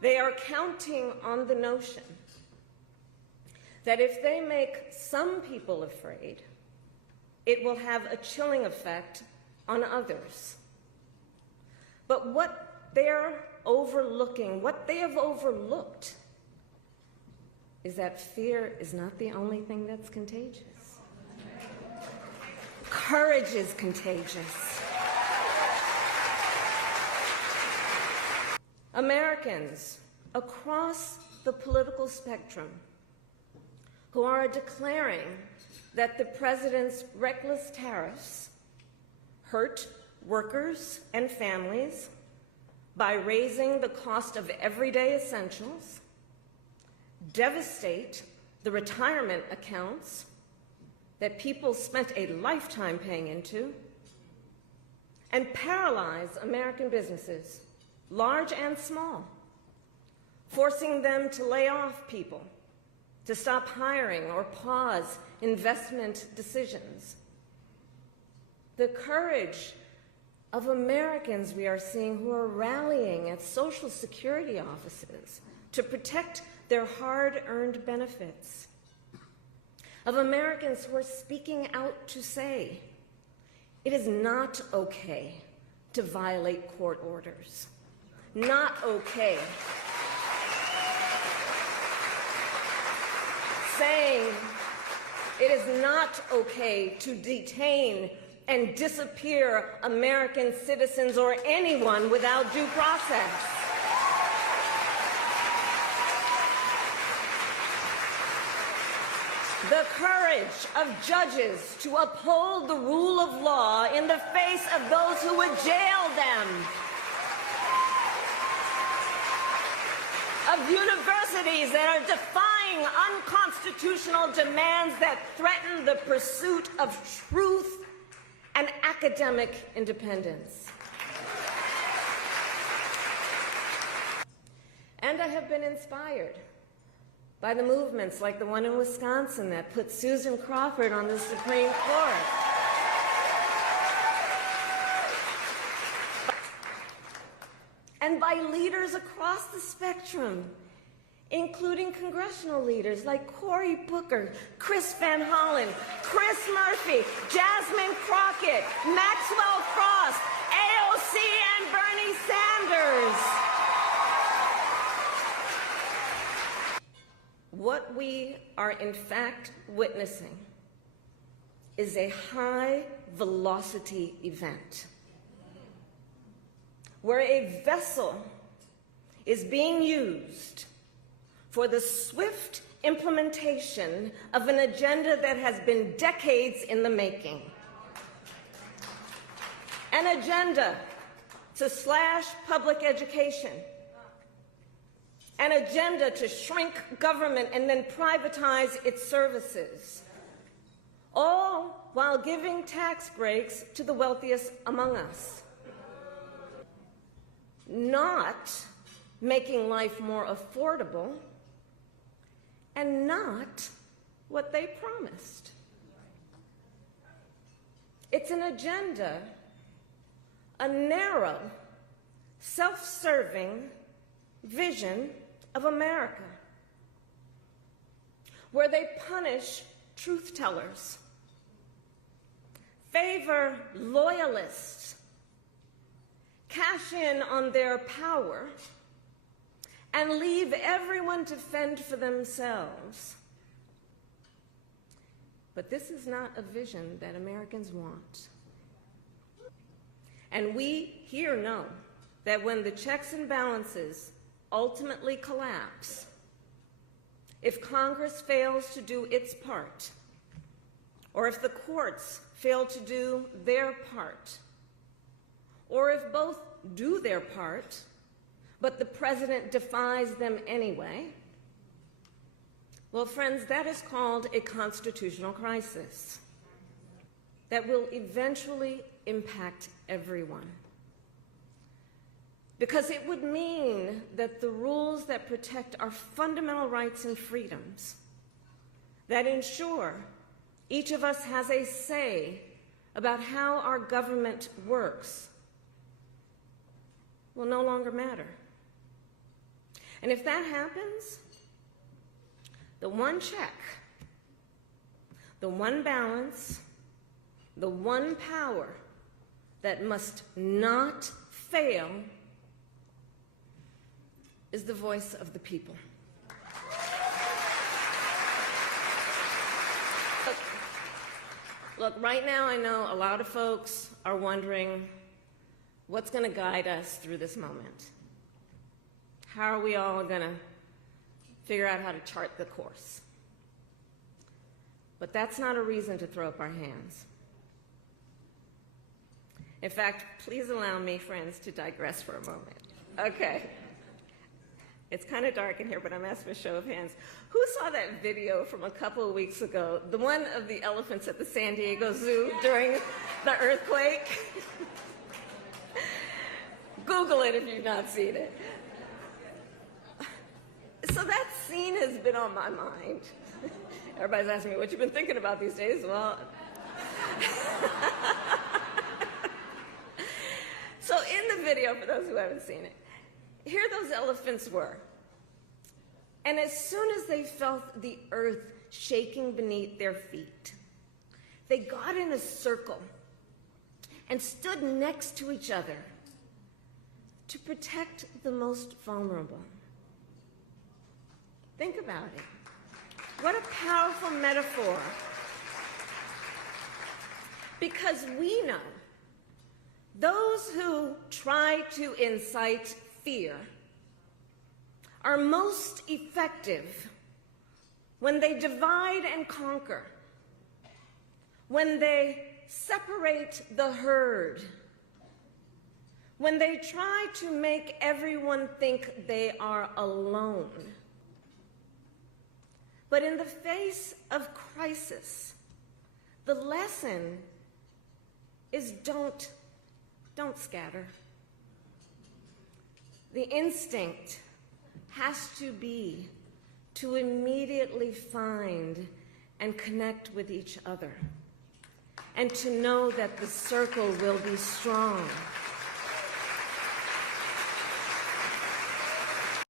They are counting on the notion that if they make some people afraid, it will have a chilling effect on others. But what they're overlooking, what they have overlooked, is that fear is not the only thing that's contagious. Courage is contagious. Americans across the political spectrum who are declaring that the president's reckless tariffs hurt workers and families by raising the cost of everyday essentials, devastate the retirement accounts that people spent a lifetime paying into, and paralyze American businesses, large and small, forcing them to lay off people, to stop hiring or pause investment decisions. The courage of Americans we are seeing who are rallying at Social Security offices to protect their hard-earned benefits, of Americans who are speaking out to say, it is not okay to violate court orders. Not okay. Saying it is not okay to detain and disappear American citizens or anyone without due process. The courage of judges to uphold the rule of law in the face of those who would jail them. Of universities that are defying unconstitutional demands that threaten the pursuit of truth and academic independence. And I have been inspired by the movements like the one in Wisconsin that put Susan Crawford on the Supreme Court. And by leaders across the spectrum, including congressional leaders like Cory Booker, Chris Van Hollen, Chris Murphy, Jasmine Crockett, Maxwell Frost, AOC, and Bernie Sanders. What we are in fact witnessing is a high-velocity event where a vessel is being used for the swift implementation of an agenda that has been decades in the making. An agenda to slash public education. An agenda to shrink government and then privatize its services. All while giving tax breaks to the wealthiest among us. Not making life more affordable, and not what they promised. It's an agenda, a narrow, self-serving vision of America, where they punish truth tellers, favor loyalists, cash in on their power, and leave everyone to fend for themselves. But this is not a vision that Americans want. And we here know that when the checks and balances ultimately collapse, if Congress fails to do its part, or if the courts fail to do their part, or if both do their part, but the president defies them anyway, well, friends, that is called a constitutional crisis that will eventually impact everyone. Because it would mean that the rules that protect our fundamental rights and freedoms, that ensure each of us has a say about how our government works, will no longer matter. And if that happens, the one check, the one balance, the one power that must not fail is the voice of the people. Look, right now I know a lot of folks are wondering what's going to guide us through this moment. How are we all going to figure out how to chart the course? But that's not a reason to throw up our hands. In fact, please allow me, friends, to digress for a moment. Okay. It's kind of dark in here, but I'm asking for a show of hands. Who saw that video from a couple of weeks ago, the one of the elephants at the San Diego Zoo during the earthquake? Google it if you've not seen it. So that scene has been on my mind. Everybody's asking me, what you've been thinking about these days? Well, so in the video, for those who haven't seen it, here those elephants were. And as soon as they felt the earth shaking beneath their feet, they got in a circle and stood next to each other to protect the most vulnerable. Think about it. What a powerful metaphor. Because we know those who try to incite fear are most effective when they divide and conquer, when they separate the herd, when they try to make everyone think they are alone. But in the face of crisis, the lesson is don't scatter. The instinct has to be to immediately find and connect with each other, and to know that the circle will be strong.